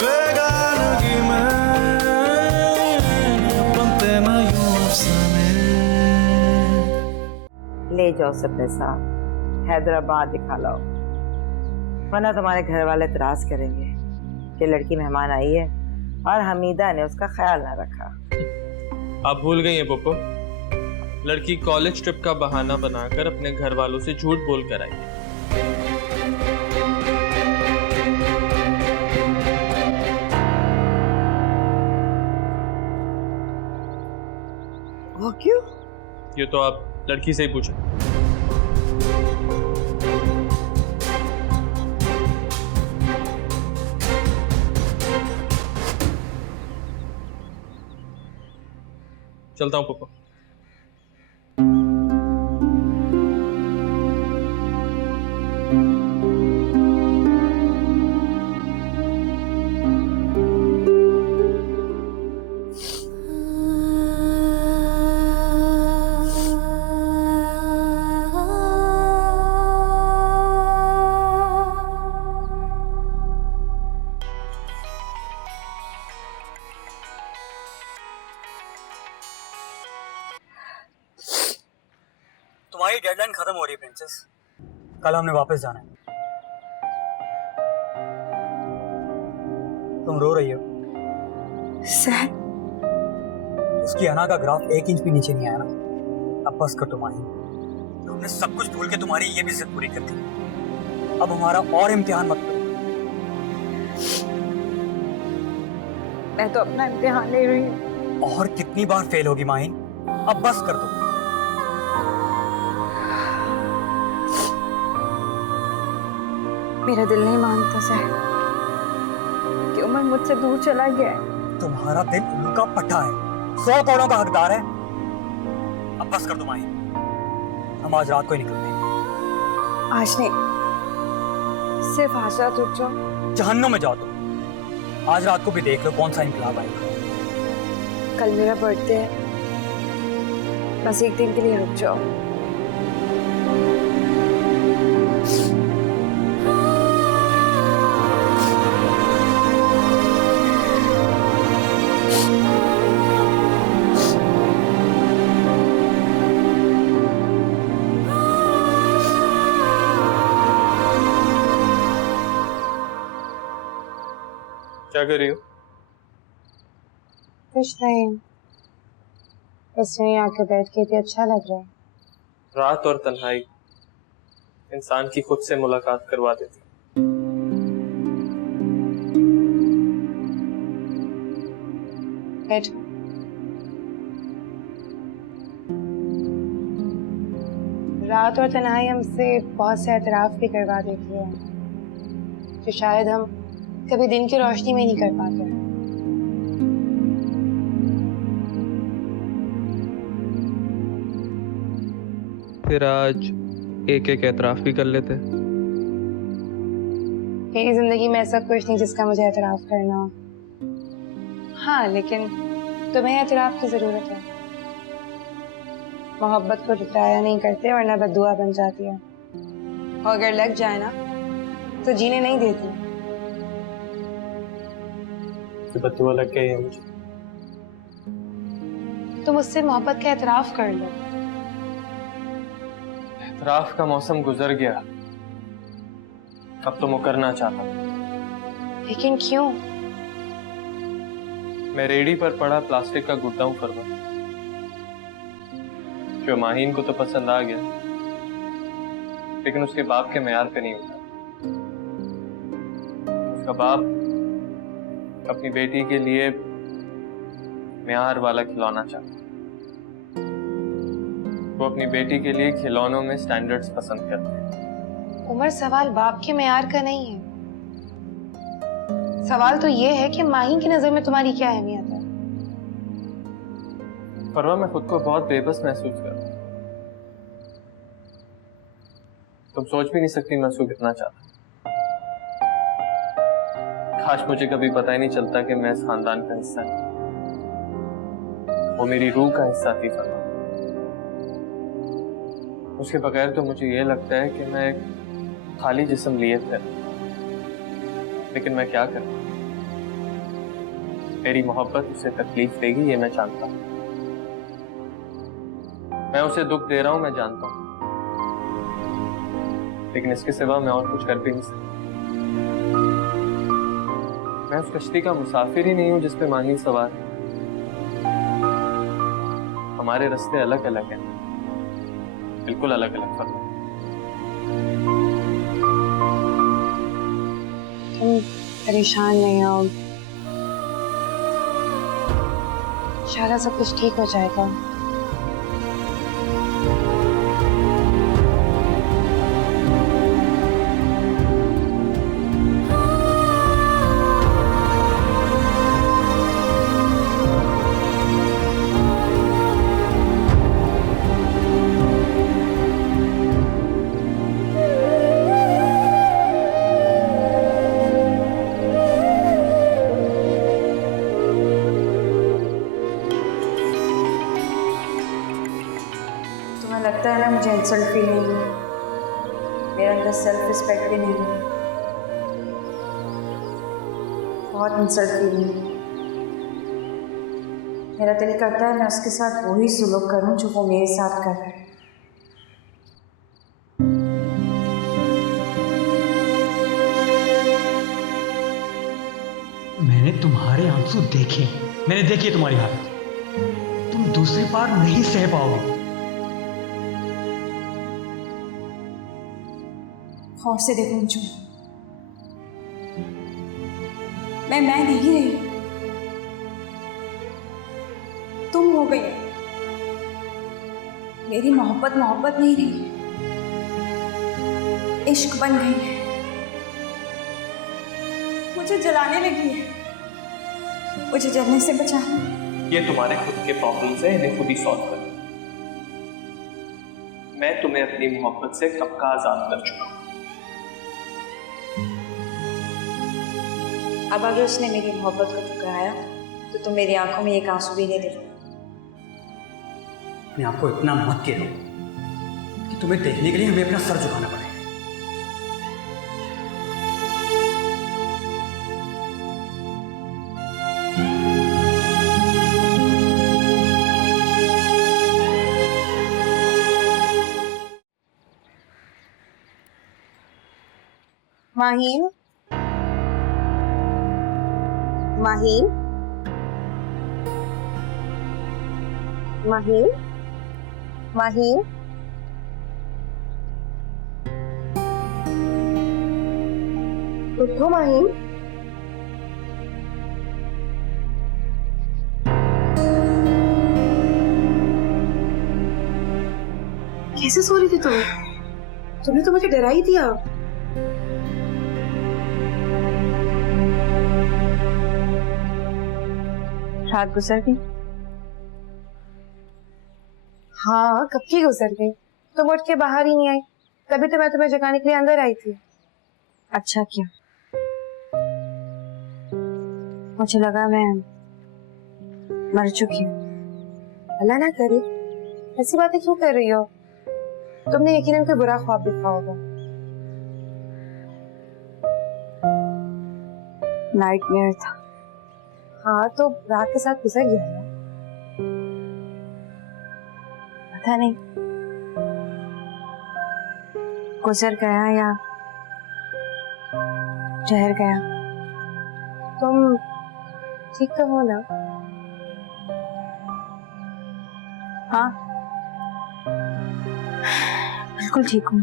बेगानगी में बनते ना यूं अफसाने। ले जाओ सबने साथ हैदराबाद दिखा लाओ, वरना तुम्हारे घर वाले इतराज करेंगे कि लड़की मेहमान आई है और हमीदा ने उसका ख्याल ना रखा। आप भूल गई हैं पोपो, लड़की कॉलेज ट्रिप का बहाना बनाकर अपने घर वालों से झूठ बोल कर आई है। वो क्यों? ये तो आप लड़की से ही पूछें। चलता हूँ पोपो। तुम्हारी डेडलाइन खत्म हो रही है प्रिंसेस, कल हमने वापस जाना है। तुम रो रही हो? सर, उसकी अना का ग्राफ 1 इंच भी नीचे नहीं आया ना। अब बस कर तुम्हारी, हमने सब कुछ भूल के तुम्हारी ये भी जिद पूरी कर दी। अब हमारा और इम्तिहान मत करो। मैं तो अपना इम्तिहान ले रही हूँ। और कितनी बार फेल होगी माहिन, अब बस कर दो। मेरा दिल नहीं मानता सर कि उमर मुझसे दूर चला गया है। तुम्हारा दिल उल्लू का पट्टा है, 100 करोड़ों का हकदार है। अब बस कर दो माहिन, हम आज रात को ही निकलते हैं। आज नहीं, सिर्फ आज रात रुक जाओ। जहन्नुम में जाओ तुम, आज रात को भी देख लो कौन सा इनकलाब आएगा। कल मेरा बर्थडे है, बस एक दिन के लिए रुक जाओ। क्या कर रही हो? कुछ नहीं, बस यहीं आके बैठ के भी अच्छा लग रहा है। रात और तन्हाई इंसान की खुद से मुलाकात करवा देती। बैठो। रात और तन्हाई हमसे बहुत से एतराफ भी करवा देती है जो शायद हम कभी दिन की रोशनी में नहीं कर पाते। फिर आज एक एक एतराफ भी कर लेते। मेरी जिंदगी में ऐसा कुछ नहीं जिसका मुझे एतराफ करना हो। हाँ, लेकिन तुम्हें एतराफ की जरूरत है। मोहब्बत को ठुकराया नहीं करते वरना बद्दुआ बन जाती है, और अगर लग जाए ना तो जीने नहीं देती। बद्दुआ लग गई है मुझे। तुम मुझसे मोहब्बत का एतराफ कर लो। एतराफ का मौसम गुजर गया, अब तो मुकरना चाहता। लेकिन क्यों? मैं रेडी पर पड़ा प्लास्टिक का गुड्डा हूं फरवा, जो माहीन को तो पसंद आ गया, लेकिन उसके बाप के मेयार पे नहीं होता। उसका बाप अपनी बेटी के लिए मेयार वाला खिलौना चाहता। वो अपनी बेटी के लिए खिलौनों में स्टैंडर्ड्स पसंद करते हैं। उमर, सवाल बाप के मेयार का नहीं है। सवाल तो ये है कि माहीन की नजर में तुम्हारी क्या अहमियत है। फरवा, मैं खुद को बहुत बेबस महसूस कर रहा हूं। तुम सोच भी नहीं सकती मैं उसको कितना चाहता। काश मुझे कभी पता ही नहीं चलता कि मैं इस खानदान का हिस्सा नहीं, वो मेरी रूह का हिस्सा थी फरवा। उसके बगैर तो मुझे ये लगता है कि मैं एक खाली जिस्म लिए थे, लेकिन मैं क्या करूं? मेरी मोहब्बत उसे तकलीफ देगी, ये मैं जानता हूँ। मैं उसे दुख दे रहा हूँ, मैं जानता हूँ, लेकिन इसके सिवा मैं और कुछ कर भी नहीं सकता। मैं उस कश्ती का मुसाफिर ही नहीं हूँ जिस पे माही सवार है। हमारे रास्ते अलग अलग हैं, बिल्कुल अलग अलग फर्क। तुम परेशान नहीं हो, शायद सब कुछ ठीक हो जाएगा। तुम्हें लगता है ना मुझे इंसल्ट फील नहीं है, मेरे अंदर सेल्फ रिस्पेक्ट भी नहीं है, बहुत इंसल्ट फील है। मेरा दिल करता है मैं उसके साथ वही सुलूक करूं जो वो मेरे साथ कर रहा है। मैंने तुम्हारे आंसू देखे, मैंने देखी तुम्हारी हालत। तुम दूसरी बार नहीं सह पाओगे। खौफ से देखो मुझे, मैं नहीं रही, तुम हो गई। मेरी मोहब्बत मोहब्बत नहीं रही, इश्क बन गई है, मुझे जलाने लगी है। मुझे जलने से बचा। ये तुम्हारे खुद के प्रॉब्लम्स हैं, इन्हें खुद ही सॉल्व करो। मैं तुम्हें अपनी मोहब्बत से कब का आजाद कर चुका हूं। अब अगर उसने मेरी मोहब्बत को ठुकराया तो तुम मेरी आंखों में एक आंसू भी नहीं देखो। अपने आप को इतना मत गिरो कि तुम्हें देखने के लिए हमें अपना सर झुकाना पड़े। माहीन, माहीन, माहीन, माहीन, उठो माहीन। कैसे सो रही थी तुम? तुमने तो मुझे डरा ही दिया। रात गुजर गई। हाँ, कब की गुजर गई? तुम उठ के बाहर ही नहीं आई, तभी तो मैं तुम्हें जगाने के लिए अंदर आई थी। अच्छा किया, मुझे लगा मैं मर चुकी हूँ। अल्लाह ना करे, ऐसी बातें क्यों कर रही हो? तुमने यकीनन कोई बुरा ख्वाब देखा होगा। नाइटमेयर था। हाँ, तो रात के साथ गुजर गया ना। पता नहीं गुजर गया या ठहर गया। तुम ठीक तो हो ना? हाँ, बिल्कुल ठीक हूँ।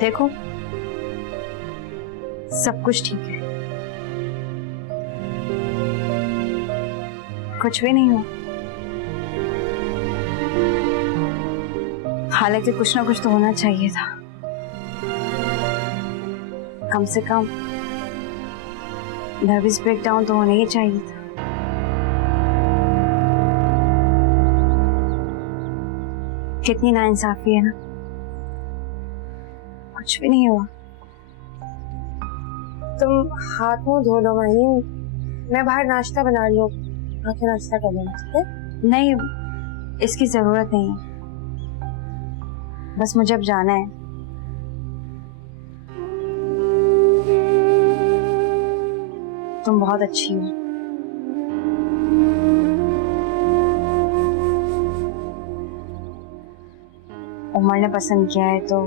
देखो, सब कुछ ठीक है, कुछ भी नहीं हुआ। हालांकि कुछ ना कुछ तो होना चाहिए था, कम से कम नर्वस ब्रेकडाउन तो होना ही चाहिए था। कितनी नाइंसाफी है ना, कुछ भी नहीं हुआ। तुम हाथ मुंह धो लो माहीन, मैं बाहर नाश्ता बना रही हूँ, आके नाश्ता कर लेना, ठीक है? नहीं, इसकी जरूरत नहीं है, बस मुझे अब जाना है। तुम बहुत अच्छी हो। उमर ने पसंद किया है तो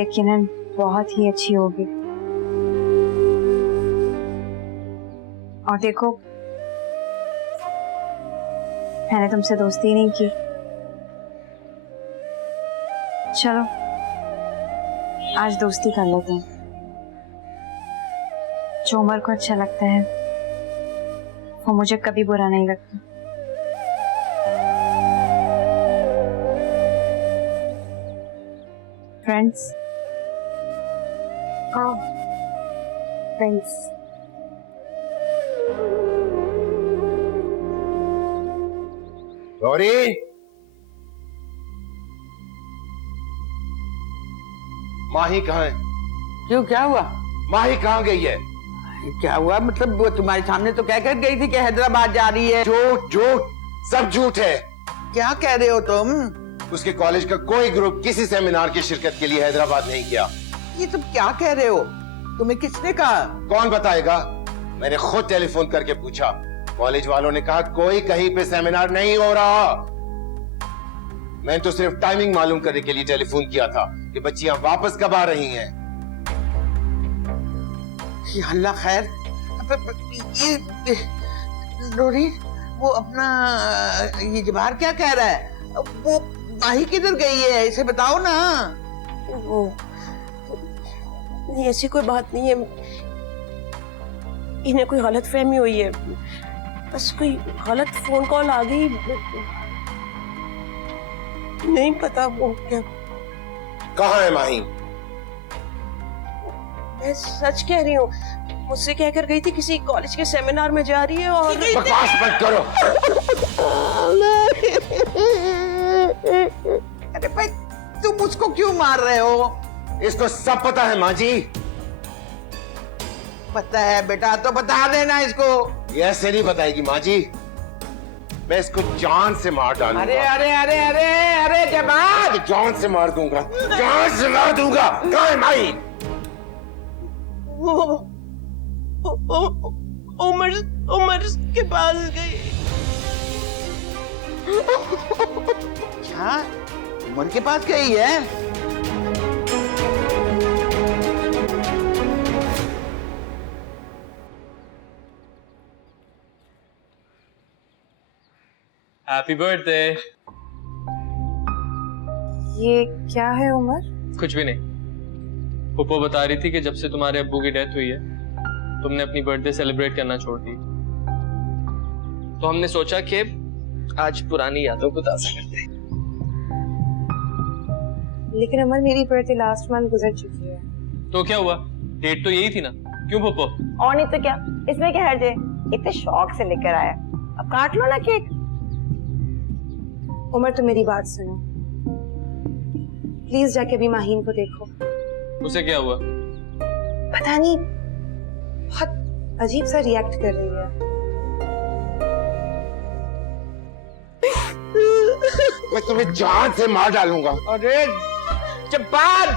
यकीनन बहुत ही अच्छी होगी। और देखो, मैंने तुमसे दोस्ती नहीं की। चलो आज दोस्ती कर लेते हैं। जो उमर को अच्छा लगता है वो मुझे कभी बुरा नहीं लगता। फ्रेंड्स? हाँ, फ्रेंड्स। गौरी, माही कहाँ है? क्यों, क्या हुआ? माही कहाँ गई है? क्या हुआ मतलब? वो तुम्हारे सामने तो कह कर गई थी कि हैदराबाद जा रही है। झूठ झूठ, सब झूठ है। क्या कह रहे हो तुम? उसके कॉलेज का कोई ग्रुप किसी सेमिनार की शिरकत के लिए हैदराबाद नहीं गया। ये तुम क्या कह रहे हो? तुम्हें किसने कहा? कौन बताएगा? मैंने खुद टेलीफोन करके पूछा। कॉलेज वालों ने कहा कोई कहीं पे सेमिनार नहीं हो रहा। मैंने तो सिर्फ टाइमिंग मालूम करने के लिए टेलीफोन किया था कि बच्चियां वापस कब आ रही हैं। या अल्लाह खैर। ये लोरी, वो अपना ये जवाहर क्या कह रहा है? वो माही किधर गई है, इसे बताओ ना। वो नहीं, ऐसी कोई बात नहीं है। इन्हें कोई गलत फहमी हुई है, बस कोई गलत फोन कॉल आ गई। नहीं पता वो क्या। कहाँ है माही? मैं सच कह रही हूँ, मुझसे कहकर गई थी किसी कॉलेज के सेमिनार में जा रही है। और बकवास मत करो। अरे भाई, तुम उसको क्यों मार रहे हो? इसको सब पता है माँ जी। पता है बेटा, तो बता देना इसको। ये ऐसे नहीं बताएगी माँ जी। मैं इसको जान से मार डालूंगा। अरे अरे अरे अरे अरे जवान! जान से मार दूंगा, जान से मार दूंगा। कहाँ है माही? उमर के पास गई। क्या उमर के पास गई है? Happy birthday. ये क्या है उमर? कुछ भी नहीं। पुप्पो बता रही थी कि जब से तुम्हारे अब्बू की डेथ हुई है तुमने अपनी बर्थडे सेलिब्रेट करना छोड़ दी, तो हमने सोचा कि आज पुरानी यादों को ताज़ा करते हैं। लेकिन उमर, मेरी बर्थडे लास्ट मंथ गुजर चुकी है। तो क्या हुआ, डेट तो यही थी ना। क्यों पुप्पो? और नहीं तो क्या, इसमें क्या हर्ज है? इतने शौक से लेकर आया, अब काट लो ना केक। उमर, तो मेरी बात सुनो, प्लीज जाके अभी माहीन को देखो। उसे क्या हुआ? पता नहीं, बहुत अजीब सा रिएक्ट कर रही है। मैं तुम्हें जान से मार डालूंगा। अरे जब्बार!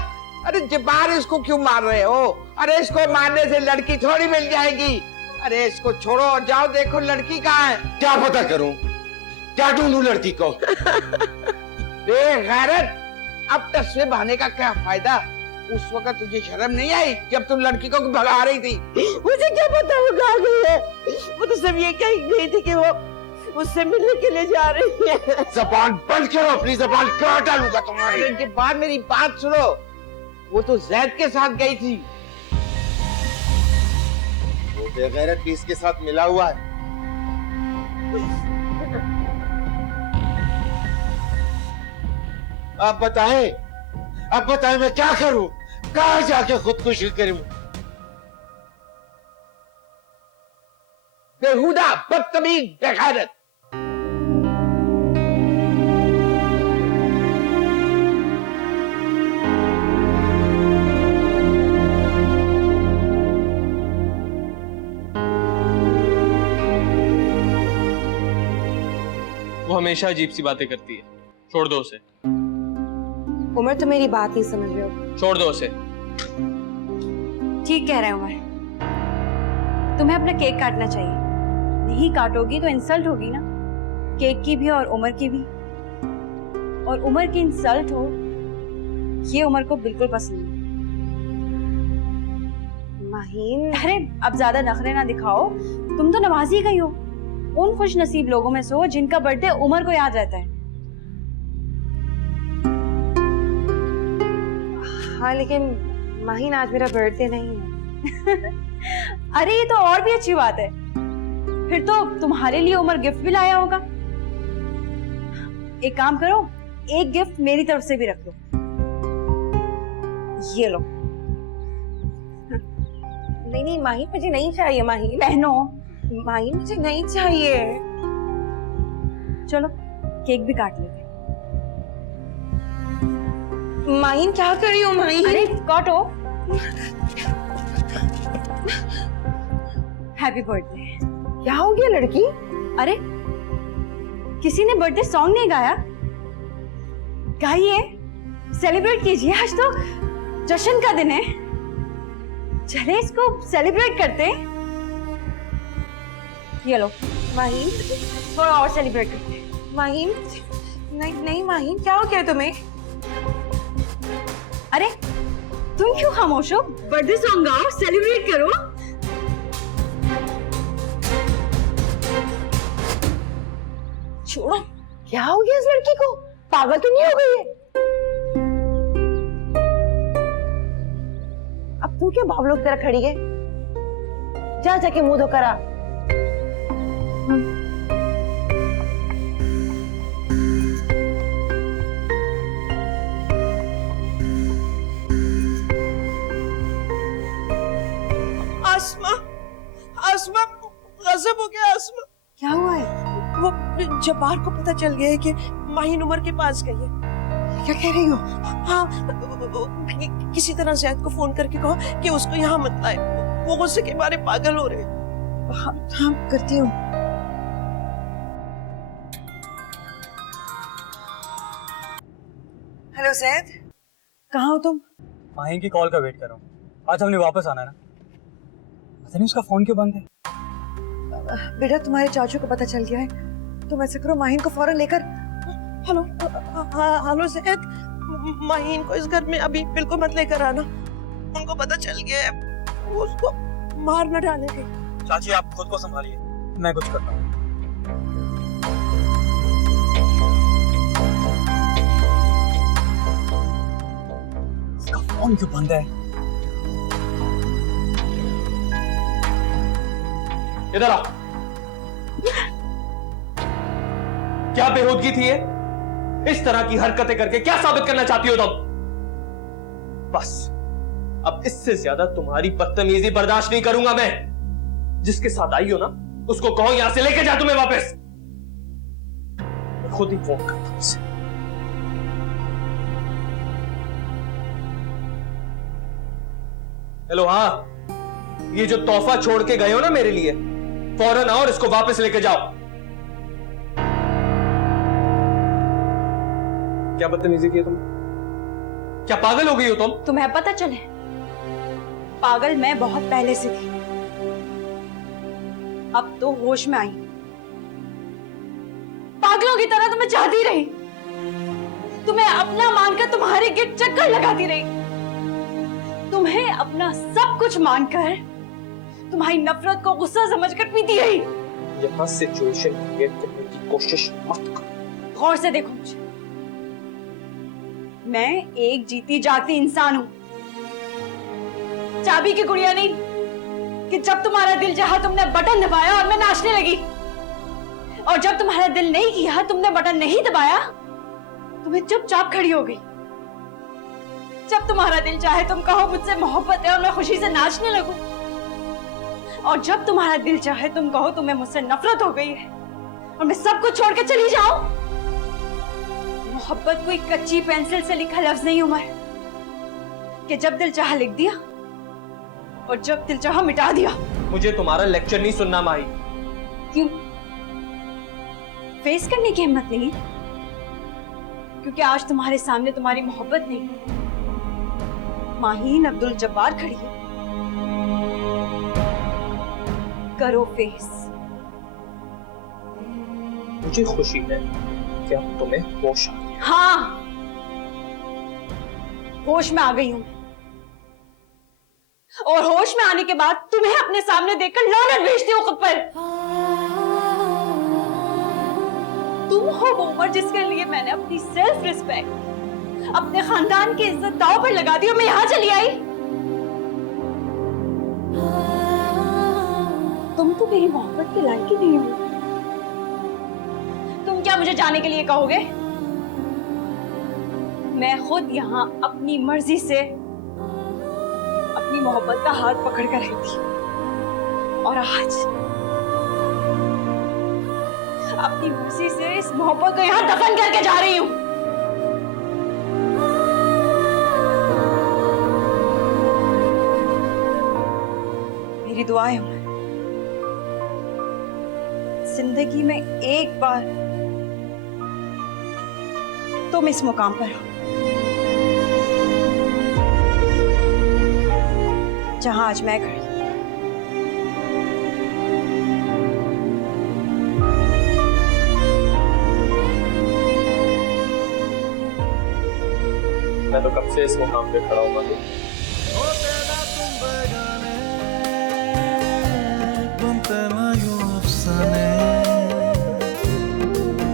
अरे जब्बार, इसको क्यों मार रहे हो? अरे इसको मारने से लड़की थोड़ी मिल जाएगी। अरे इसको छोड़ो और जाओ देखो लड़की कहाँ है। क्या पता करूं, क्या ढूंढूं लड़की को? बेगैरत! अब तस्वीर बहाने का क्या फायदा? उस वक्त तुझे शर्म नहीं आई जब तुम लड़की को भगा रही थी? मुझे क्या पता वो कहाँ गई है। वो तो सब ये कह गई थी कि वो उससे मिलने के लिए जा रही है। जबान बंद करो, अपनी जबान काट डालूंगा तुम्हारी। अरे जब्बार, मेरी बात सुनो। वो तो जैद के साथ गई थी। वो बेगैरत भी इसके साथ मिला हुआ है। आप बताएं मैं क्या करूं? कहां जाके खुदकुशी करूं? बेहुदा, बदतमीज, बेगैरत! वो हमेशा अजीब सी बातें करती है, छोड़ दो उसे। उमर, तो मेरी बात नहीं समझ रहे हो। छोड़ दो उसे। ठीक कह रहे हैं उमर। तुम्हें अपना केक काटना चाहिए। नहीं काटोगी तो इंसल्ट होगी ना, केक की भी और उमर की भी। और उमर की इंसल्ट हो ये उमर को बिल्कुल पसंद नहीं। माहीन, अरे अब ज्यादा नखरे ना दिखाओ, तुम तो नवाजी गई हो। उन खुश नसीब लोगों में से हो जिनका बर्थडे उमर को याद रहता है। हाँ लेकिन माहीन आज मेरा बर्थडे नहीं है। अरे ये तो और भी अच्छी बात है, फिर तो तुम्हारे लिए उमर गिफ्ट भी लाया होगा। एक काम करो, एक गिफ्ट मेरी तरफ से भी रख लो। ये लो। नहीं नहीं माहीन, मुझे नहीं चाहिए माहीन। पहनो। माहीन मुझे नहीं चाहिए। चलो केक भी काट लेते। माहीन क्या कर रही हो माहीन? अरे काटो। Happy birthday. क्या हो गया लड़की? अरे किसी ने बर्थडे सॉन्ग नहीं गाया? गाइए, सेलिब्रेट कीजिए, आज तो जश्न का दिन है। चले इसको सेलिब्रेट करते हैं। ये लो माहीन, थोड़ा और सेलिब्रेट करते हैं। माहीन नहीं नहीं माहीन, क्या हो गया तुम्हें? अरे तुम क्यों खामोश हो? बर्थडे सॉन्ग गाओ, सेलिब्रेट करो। छोड़ो, क्या हो गया इस लड़की को? पागल तो नहीं हो गई है? अब तू क्या बावलों की तरह खड़ी है? जा जाके मुंह धोकर आ। आसमा, आसमा, गजब हो गया आसमा। क्या हुआ है? वो जब्बार को पता चल गया है कि माहीन उमर के पास गई है। क्या कह रही हो? हाँ, किसी तरह ज़ैद को फोन करके कहो कि उसको यहाँ मत लाए। वो गुस्से के मारे पागल हो रहे हैं। हाँ, हाँ करती हूँ। हेलो ज़ैद, कहाँ हो तुम? माहीन की कॉल का वेट कर रहा हूँ। आज हमने वापस आना है ना। पता नहीं उसका फोन क्यों बंद है। बेटा तुम्हारे चाचू को पता चल गया है, तुम ऐसे करो माहीन को फौरन लेकर। हेलो, हेलो ज़ैद, माहीन को इस घर में अभी बिल्कुल मत लेकर आना। उनको पता चल गया है, वो उसको मार न डालेंगे। चाची आप खुद को संभालिए, मैं कुछ करता हूँ। इसका फोन क्यों बंद है? इधर आओ। क्या बेहूदगी थी ये? इस तरह की हरकतें करके क्या साबित करना चाहती हो तुम? बस अब इससे ज्यादा तुम्हारी बदतमीजी बर्दाश्त नहीं करूंगा मैं। जिसके साथ आई हो ना, उसको कहो यहां से लेके जा तुम्हें वापस। मैं खुद ही फोन करता हूं उसे। हेलो, हाँ, ये जो तोहफा छोड़ के गए हो ना मेरे लिए, फौरन आओ और इसको वापस लेके जाओ। क्या बदतमीजी की तुम? क्या पागल हो गई हो तुम? तुम्हें पता चले, पागल मैं बहुत पहले से थी, अब तो होश में आई। पागलों की तरह तुम्हें चाहती रही, तुम्हें अपना मानकर तुम्हारे गिर्द चक्कर लगाती रही, तुम्हें अपना सब कुछ मानकर तुम्हारी नफरत को गुस्सा समझकर पीती रही। यहां सिचुएशन क्रिएट करने की कोशिश मत करो। गौर से देखो मुझे, मैं एक जीती जागती इंसान हूं, चाबी की गुड़िया नहीं कि जब तुम्हारा दिल चाहा तुमने बटन दबाया और मैं नाचने लगी, और जब तुम्हारा दिल नहीं किया, तुमने बटन नहीं दबाया, तुम्हें चुपचाप खड़ी हो गई। जब तुम्हारा दिल चाहे तुम कहो मुझसे मोहब्बत है और मैं खुशी से नाचने लगूं, और जब तुम्हारा दिल चाहे तुम कहो तुम्हें मुझसे नफरत हो गई है और मैं सब कुछ छोड़ के चली जाऊं। मोहब्बत कोई कच्ची पेंसिल से लिखा लफ्ज नहीं उमर, कि जब दिल चाहा लिख दिया और जब दिल चाहा मिटा दिया। मुझे तुम्हारा लेक्चर नहीं सुनना माही। क्यों? फेस करने की हिम्मत नहीं है? क्योंकि आज तुम्हारे सामने तुम्हारी मोहब्बत नहीं, माहीन अब्दुल जब्बार खड़ी है। करो फेस। मुझे खुशी है कि अब तुम्हें होश आ गया। हाँ, होश में आ गई हूं, और होश में आने के बाद तुम्हें अपने सामने देखकर लानत भेजती हूं खुद पर। तुम हो वो उम्र जिसके लिए मैंने अपनी सेल्फ रिस्पेक्ट, अपने खानदान की इज्जत दांव पर लगा दी और मैं यहां चली आई। तुम तो मेरी मोहब्बत के लायक ही नहीं हो। तुम क्या मुझे जाने के लिए कहोगे? मैं खुद यहाँ अपनी मर्जी से अपनी मोहब्बत का हाथ पकड़ कर आई थी, और आज अपनी मर्जी से इस मोहब्बत को यहाँ दफन करके जा रही हूँ। मेरी दुआएं उमर, जिंदगी में एक बार तुम इस मुकाम पर हो जहां आज मैं खड़ी। मैं तो कब से इस मुकाम पे खड़ा हूँ। बनते ना यूं अफसाने,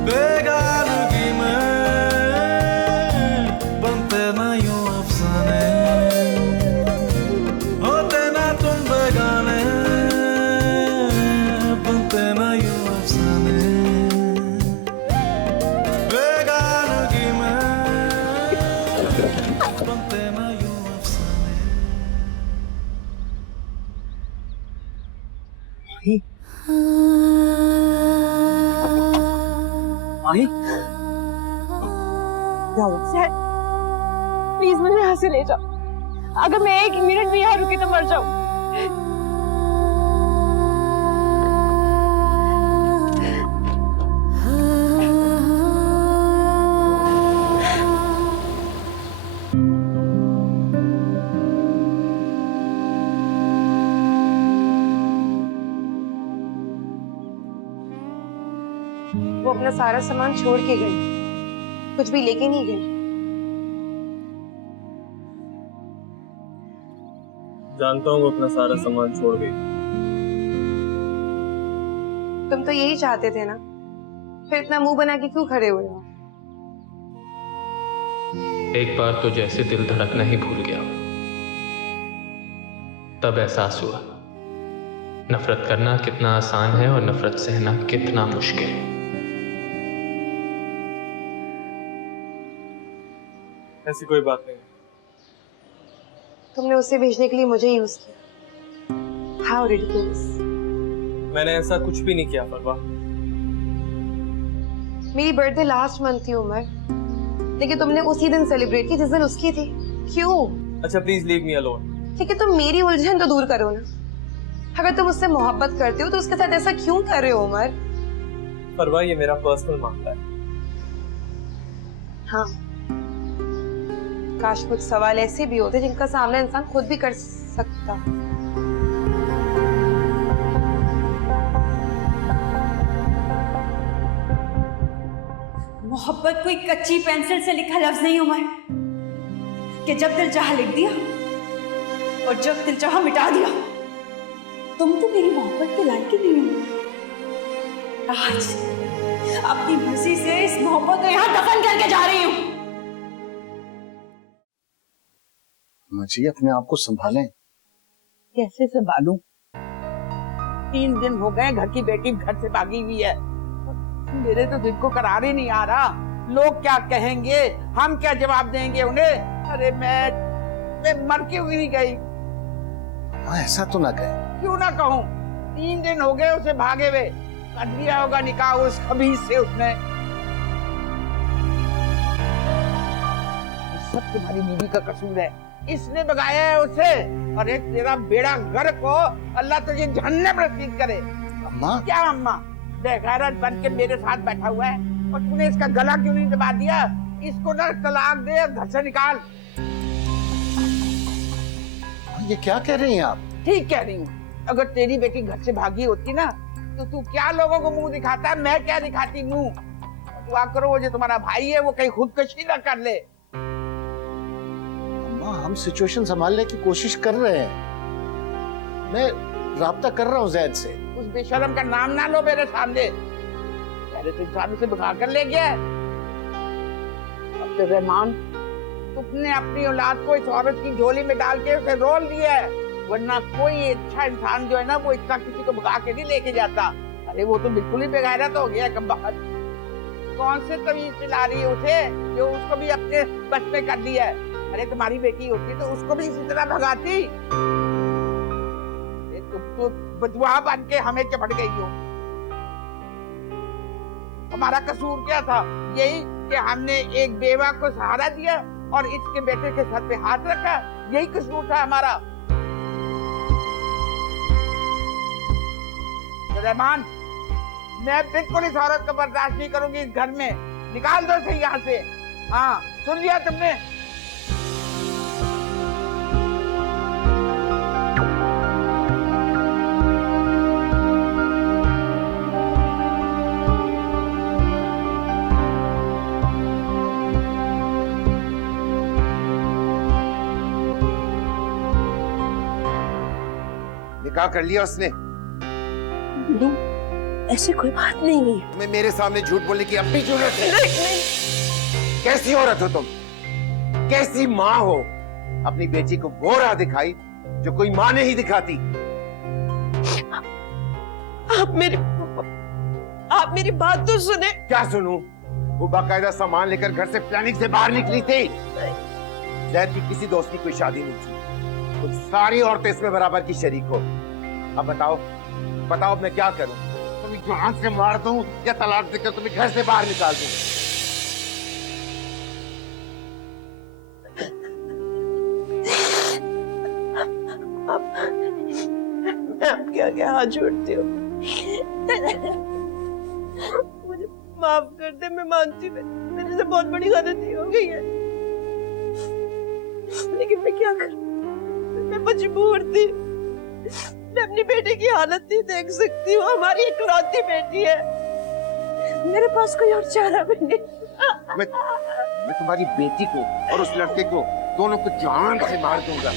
बेगानगी में बनते ना यूं अफसाने, होते ना तुम बेगाने, बनते ना यूं अफसाने, बेगानगी में बनते ना यूं अफसाने। माही, क्या हुआ? सर, प्लीज मुझे यहाँ से ले जाओ। अगर मैं एक मिनट भी यहाँ रुकी तो मर जाऊं। वो अपना सारा सामान छोड़ के गई, कुछ भी लेके नहीं गई। जानता हूँ वो अपना सारा सामान छोड़ गई। तुम तो यही चाहते थे ना, फिर इतना मुंह बना के क्यों खड़े हुए हो? एक बार तो जैसे दिल धड़कना ही भूल गया, तब एहसास हुआ नफरत करना कितना आसान है और नफरत सहना कितना मुश्किल। ऐसी कोई बात नहीं। तुमने उसे भेजने के लिए मुझे यूज किया। How ridiculous. मैंने ऐसा कुछ भी नहीं किया फरवा। मेरी बर्थडे लास्ट मंथ थी उमर, लेकिन तुमने उसी दिन सेलिब्रेट की जिस दिन उसकी थी। क्यों? अच्छा प्लीज लीव मी अलोन। लेकिन तुम मेरी उलझन तो दूर करो ना। अगर तुम उससे मोहब्बत करते हो तो उसके साथ ऐसा क्यों कर रहे हो उमर? फरवा ये मेरा पर्सनल मामला है। हाँ, काश कुछ सवाल ऐसे भी होते जिनका सामना इंसान खुद भी कर सकता। मोहब्बत कोई कच्ची पेंसिल से लिखा लफ्ज नहीं उमर, कि जब दिल चाहा लिख दिया और जब दिल चाहा मिटा दिया। तुम तो मेरी मोहब्बत के लायक ही नहीं हो। आज अपनी मर्जी से इस मोहब्बत को यहाँ दफन करके जा रही हूँ। मुझे अपने आप को संभालें। कैसे संभालूं? 3 दिन हो गए घर की बेटी घर से भागी हुई है। मेरे तो दिल को करार ही नहीं आ रहा। लोग क्या कहेंगे, हम क्या जवाब देंगे उन्हें? अरे मैं मर क्यों नहीं गई? ऐसा तो ना कहे। क्यों ना कहूँ? 3 दिन हो गए उसे भागे हुए। कर दिया होगा निकाह उस खबीज से उसने। सब तुम्हारी बीवी का कसूर है, इसने भगाया है उसे। और एक तेरा बेड़ा गर्क हो, अल्लाह तुझे जहन्नम नसीब करे। अम्मा? क्या अम्मा? बेगैरत बन के मेरे साथ बैठा हुआ है और तूने इसका गला क्यों नहीं दबा दिया? इसको ना तलाक दे और घर से निकाल। ये क्या कह रही हैं आप? ठीक कह रही हूँ। अगर तेरी बेटी घर से भागी होती ना तो तू क्या लोगों को मुंह दिखाता, मैं क्या दिखाती मुंह। दुआ करो वो जो तुम्हारा भाई है वो कहीं खुदकुशी ना कर ले। अम्मा, हम सिचुएशन संभालने की कोशिश कर रहे हैं। मैं राब्ता कर रहा हूँ जैद से। उस बेशरम का नाम ना लो मेरे सामने। पहले तो इंसानों से भगा कर ले गया। अब्दुल रहमान, तुमने अपनी औलाद को इस औरत की झोली में डाल के उसे रोल दिया है, वरना कोई अच्छा इंसान जो है ना वो इतना किसी को भगा के नहीं लेके जाता। अरे वो तो बिल्कुल ही बेगैरत हो गया कमबख्त। कौन से तमीज सिला रही है उसे जो उसको भी अपने बस में कर दिया है। अरे तुम्हारी बेटी होती तो उसको भी इसी तरह भगाती। तुम तो बदुआ बन के हमें चपट गई हो। हमारा कसूर क्या था? यही कि हमने एक बेवा को सहारा दिया और इसके बेटे के सर पे हाथ रखा, यही कसूर था हमारा। रहमान, मैं बिल्कुल इस औरत को बर्दाश्त नहीं करूंगी इस घर में। निकाल दो इसे यहाँ से। हाँ, सुन लिया तुमने? निकाह कर लिया उसने? ऐसी कोई बात नहीं है। तुम्हें मेरे सामने झूठ बोलने की अब भी जरूरत है? नहीं। कैसी औरत हो तुम? कैसी माँ हो? अपनी बेटी को वो राह दिखाई जो कोई माँ नहीं दिखाती। आप मेरी बात तो सुने। क्या सुनूं? वो बाकायदा सामान लेकर घर से प्लानिंग से बाहर निकली थी। जैद की किसी दोस्त की कोई शादी नहीं थी। तुम सारी औरतें इसमें बराबर की शरीक हो। अब बताओ अब मैं क्या करूं? तुम्हें जान से मार दूं या तलाक देकर तुम्हें घर से बाहर निकाल दूं? मैं आपके आगे हाथ जोड़ती हूँ। मुझे माफ कर दे, मैं मानती हूँ मेरे से बहुत बड़ी गलती हो गई है, लेकिन मैं क्या करूं? मैं मजबूर थी। मैं अपनी बेटी की हालत नहीं देख सकती हूँ। हमारी इकलौती बेटी है, मेरे पास कोई और चारा भी नहीं। मैं तुम्हारी बेटी को और उस लड़के को दोनों को जान से मार दूंगा।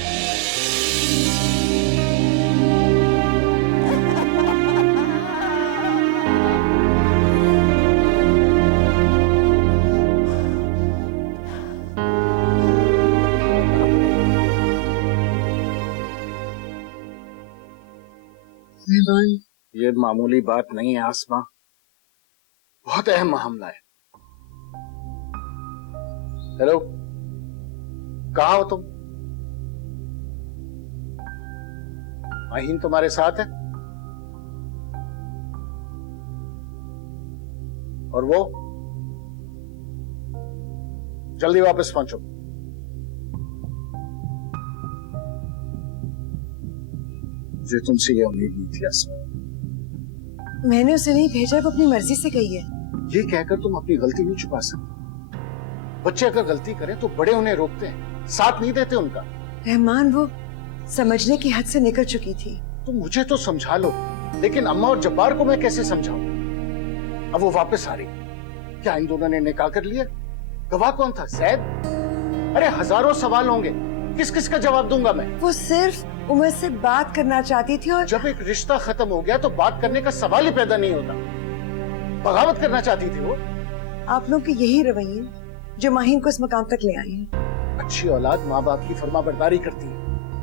ये मामूली बात नहीं है आसमां, बहुत अहम मामला है। हेलो, कहाँ हो तुम? माहीन तुम्हारे साथ है? और वो? जल्दी वापस पहुंचो। मुझे तुमसे ये उम्मीद नहीं थी आसमां। मैंने उसे नहीं भेजा, वो अपनी मर्जी से गई है। ये कहकर तुम अपनी गलती नहीं छुपा सकते। बच्चे अगर गलती करें तो बड़े उन्हें रोकते हैं, साथ नहीं देते उनका। रहमान, वो समझने की हद से निकल चुकी थी। तो मुझे तो समझा लो, लेकिन अम्मा और जब्बार को मैं कैसे समझाऊं? अब वो वापस आ रही, क्या इन दोनों ने निकाह कर लिया? गवाह कौन था? जैद? अरे हजारों सवाल होंगे, किस किस का जवाब दूंगा मैं? वो सिर्फ उमर से बात करना चाहती थी, और जब एक रिश्ता खत्म हो गया तो बात करने का सवाल ही पैदा नहीं होता। बगावत करना चाहती थी वो। आप लोग के यही रवैये जो माहीन को इस मकाम तक ले आए हैं। अच्छी औलाद माँ बाप की फरमाबरदारी करती है,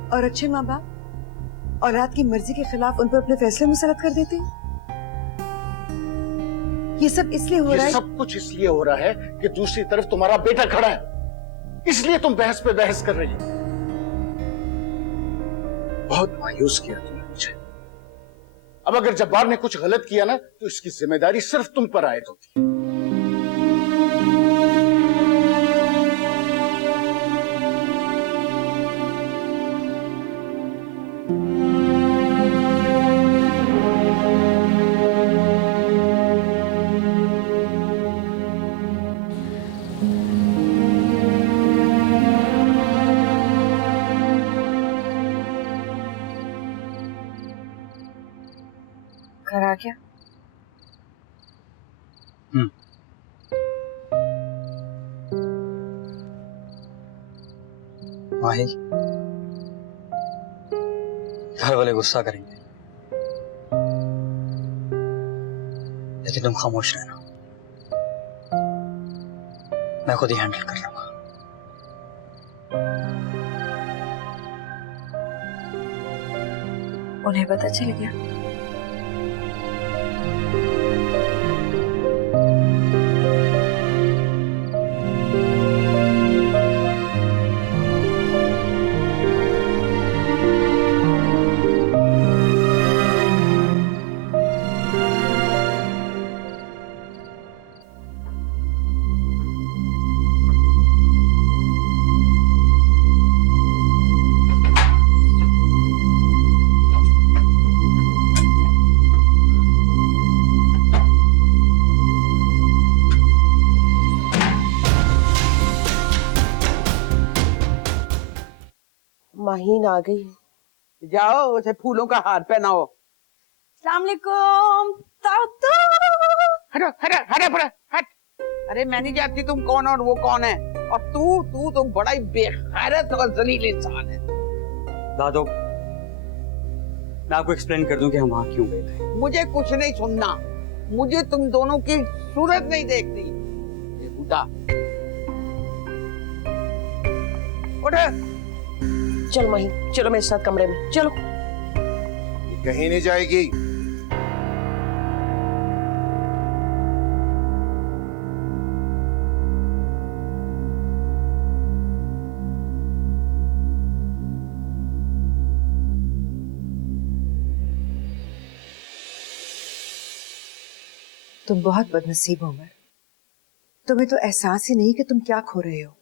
और अच्छे माँ बाप औलाद की मर्जी के खिलाफ उन पर अपने फैसले मुसलत कर देते हैं। ये सब इसलिए हो रहा है, सब कुछ इसलिए हो रहा है कि दूसरी तरफ तुम्हारा बेटा खड़ा है, इसलिए तुम बहस पे बहस कर रही हो। बहुत मायूस किया तुमने मुझे। अब अगर जब्बार ने कुछ गलत किया ना तो इसकी जिम्मेदारी सिर्फ तुम पर आयद होती है। घर आ गया? माही, घर वाले गुस्सा करेंगे, लेकिन तुम खामोश रहना, मैं खुद ही हैंडल कर लूंगा। उन्हें पता चल गया? माहीन आ गई है। जाओ उसे फूलों का हार पहनाओ। अस्सलामुअलैकुम ताऊ। हटो हटो हटो हटो हट। अरे मैं नहीं जानती तुम कौन और वो कौन है। और तू तो बड़ा ही बेगैरत और जलील इंसान है। दादो, मैं आपको एक्सप्लेन कर दूं कि हम वहां क्यों गए थे। मुझे कुछ नहीं सुनना, मुझे तुम दोनों की सूरत नहीं देखनी। बेहुदा। उठ। चल माही, चलो मेरे साथ कमरे में चलो। कहीं नहीं जाएगी। तुम बहुत बदनसीब हो उमर। तुम्हें तो एहसास ही नहीं कि तुम क्या खो रहे हो।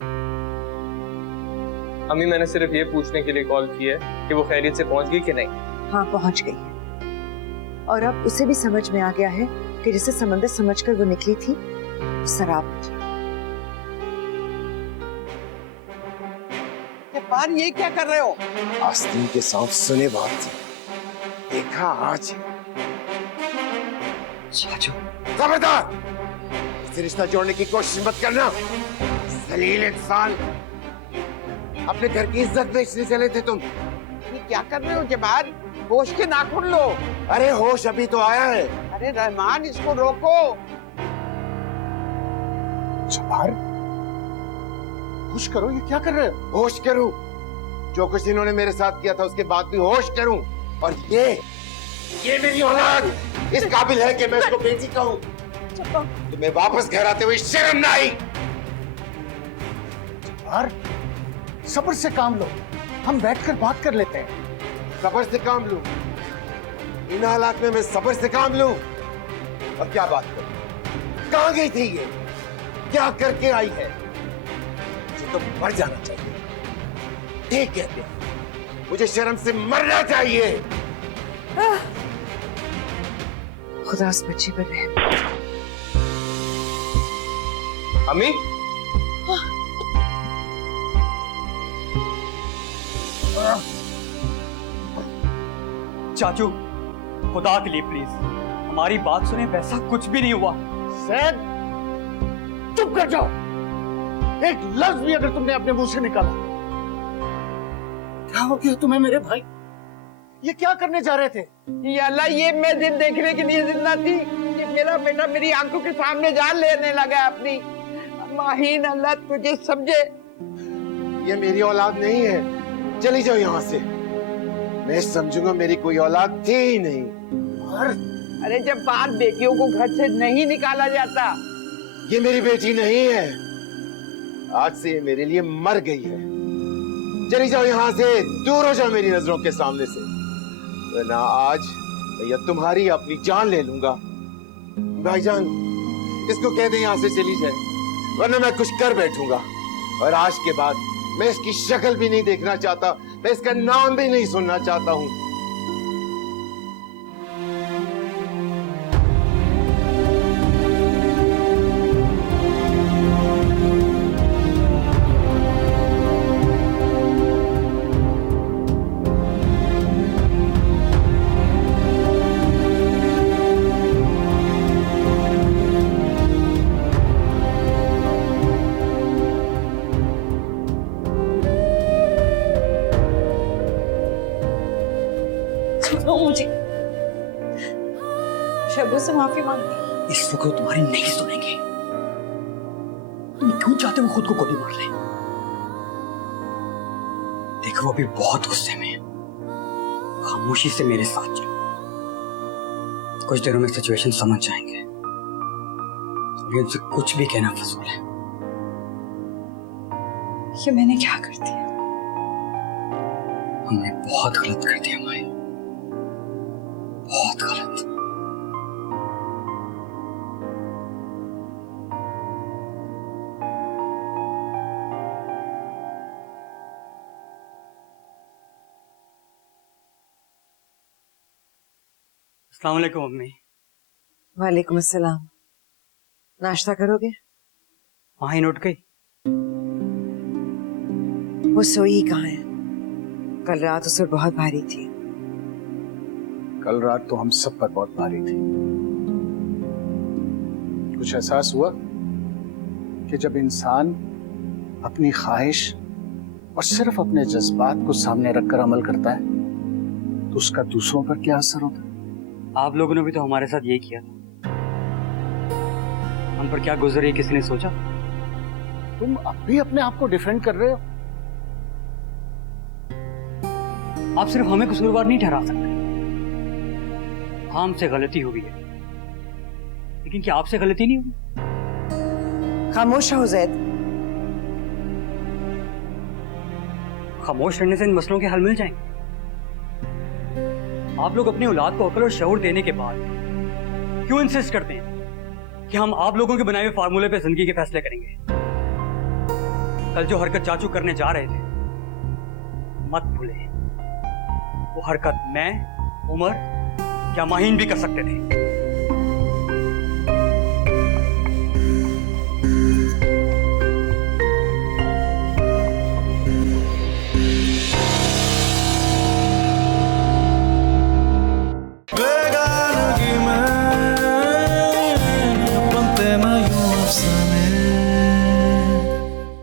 अम्मी, मैंने सिर्फ ये पूछने के लिए कॉल की है कि वो खैरियत से पहुंच गई कि नहीं। हाँ, पहुंच गई है। और अब उसे भी समझ में आ गया है कि जिसे समंदर समझकर वो निकली थी, वो शराब निकला। पार ये क्या कर रहे हो? आस्तीन के साथ सुने बात थी, देखा आज। चाचू, खबरदार, इसे रिश्ता जोड़ने की कोशिश मत करना। जलील इंसान, अपने घर की इज्जत बेचने चले थे तुम। ये क्या कर रहे हो जबार? होश के नाखून लो। अरे होश अभी तो आया है। अरे रहमान, इसको रोको। जबार, होश करो, ये क्या कर रहे हो? होश करूं? जो कुछ इन्होंने मेरे साथ किया था उसके बाद भी होश करूं? और ये मेरी औलाद इस काबिल है कि मैं उसको बेटी कहूं? तुम्हें वापस घर आते हुए शर्म ना आई? जबार, सब्र से काम लो, हम बैठकर बात कर लेते हैं। सब्र से काम लूं? इन हालात में मैं सब्र से काम लूं? और क्या बात करूं? कहां गई थी ये? क्या करके आई है? मुझे तो मर जाना चाहिए। ठीक कहते हैं, मुझे शर्म से मरना चाहिए। खुदा उस बच्ची पर रहम। अम्मी, चाचू, खुदा के लिए प्लीज हमारी बात सुने, वैसा कुछ भी नहीं हुआ। सैद, चुप कर जाओ। एक लफ्ज भी अगर तुमने अपने मुंह से निकाला। क्या हो गया तुम्हें मेरे भाई? ये क्या करने जा रहे थे? ये अल्लाह, ये मैं दिन देखने के लिए जिंदा थी कि मेरा बेटा मेरी आंखों के सामने जान लेने लगा अपनी। माहीन, अल्लाह तुझे समझे। ये मेरी औलाद नहीं है, चली जाओ यहाँ से। मैं समझूंगा मेरी कोई औलाद थी ही नहीं। अरे जब बाहर बेटियों को घर से नहीं निकाला जाता। ये मेरी बेटी नहीं है, आज से ये मेरे लिए मर गई है। चली जाओ यहाँ से, दूर हो जाओ मेरी नजरों के सामने से, वरना आज या तुम्हारी अपनी जान ले लूंगा। भाईजान, इसको कह दे यहाँ से चली जाए, वरना मैं कुछ कर बैठूंगा। और आज के बाद मैं इसकी शक्ल भी नहीं देखना चाहता, मैं इसका नाम भी नहीं सुनना चाहता हूँ। सुन लो मुझे। शब्बू से माफी मांगती। इस वक्त वो तुम्हारी नहीं सुनेंगे। तुम क्यों चाहते हो खुद को गोली मार ले? देखो अभी बहुत गुस्से में है। खामोशी से मेरे साथ चलो, कुछ देरों में सिचुएशन समझ जाएंगे। तुम्हें उनसे कुछ भी कहना फजूल है। ये मैंने क्या कर दिया? हमने बहुत गलत कर दिया माई, बहुत गलत। अस्सलाम वालेकुम अम्मी। वालेकुम अस्सलाम। नाश्ता करोगे? माही उठ गई? वो सोई कहाँ है? कल रात उस पर बहुत भारी थी। कल रात तो हम सब पर बहुत भारी थी। कुछ एहसास हुआ कि जब इंसान अपनी ख्वाहिश और सिर्फ अपने जज्बात को सामने रखकर अमल करता है तो उसका दूसरों पर क्या असर होता है? आप लोगों ने भी तो हमारे साथ यही किया था। हम पर क्या गुजर है किसी ने सोचा? तुम अब भी अपने आप को डिफेंड कर रहे हो। आप सिर्फ हमें कसूरवार नहीं ठहरा सकते। हाँ, हमसे गलती हुई है, लेकिन क्या आपसे गलती नहीं हुई? खामोश रहो ज़ैद। खामोश रहने से इन मसलों के हल मिल जाएंगे। आप लोग अपनी औलाद को अकल और शऊर देने के बाद क्यों इंसिस्ट करते हैं कि हम आप लोगों के बनाए हुए फार्मूले पे जिंदगी के फैसले करेंगे? कल जो हरकत चाचू करने जा रहे थे, मत भूलें वो हरकत मैं, उमर या माहीन भी कर सकते थे।